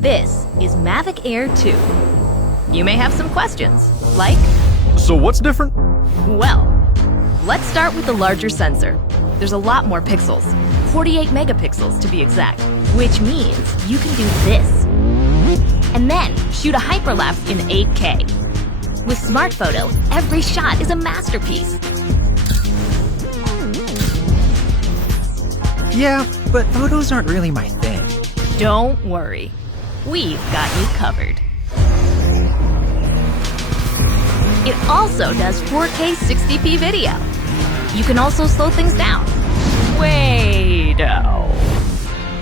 This is Mavic Air 2. You may have some questions, like, So what's different? well, let's start with the larger sensor. There's a lot more pixels, 48 megapixels to be exact, which means you can do this. And then shoot a hyperlapse in 8K. With Smart Photo, every shot is a masterpiece. Yeah, but photos aren't really my thing. Don't worry, we've got you covered. It also does 4K 60p video. You can also slow things down. Way-do.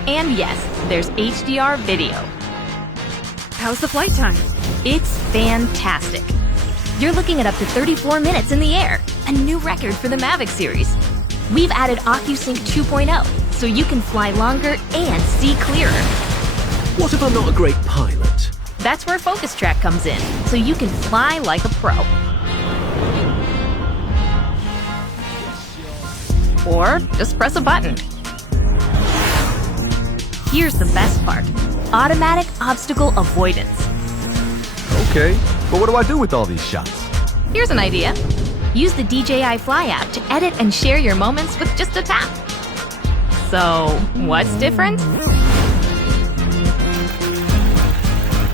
And yes, there's HDR video. How's the flight time? It's fantastic. You're looking at up to 34 minutes in the air, a new record for the Mavic series. We've added Ocusync 2.0, so you can fly longer and see clearer. What if I'm not a great pilot? That's where FocusTrack comes in, so you can fly like a pro. Or just press a button. Here's the best part: automatic obstacle avoidance. Okay, but what do I do with all these shots? Here's an idea. Use the DJI Fly app to edit and share your moments with just a tap. So, what's different?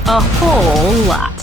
A whole lot.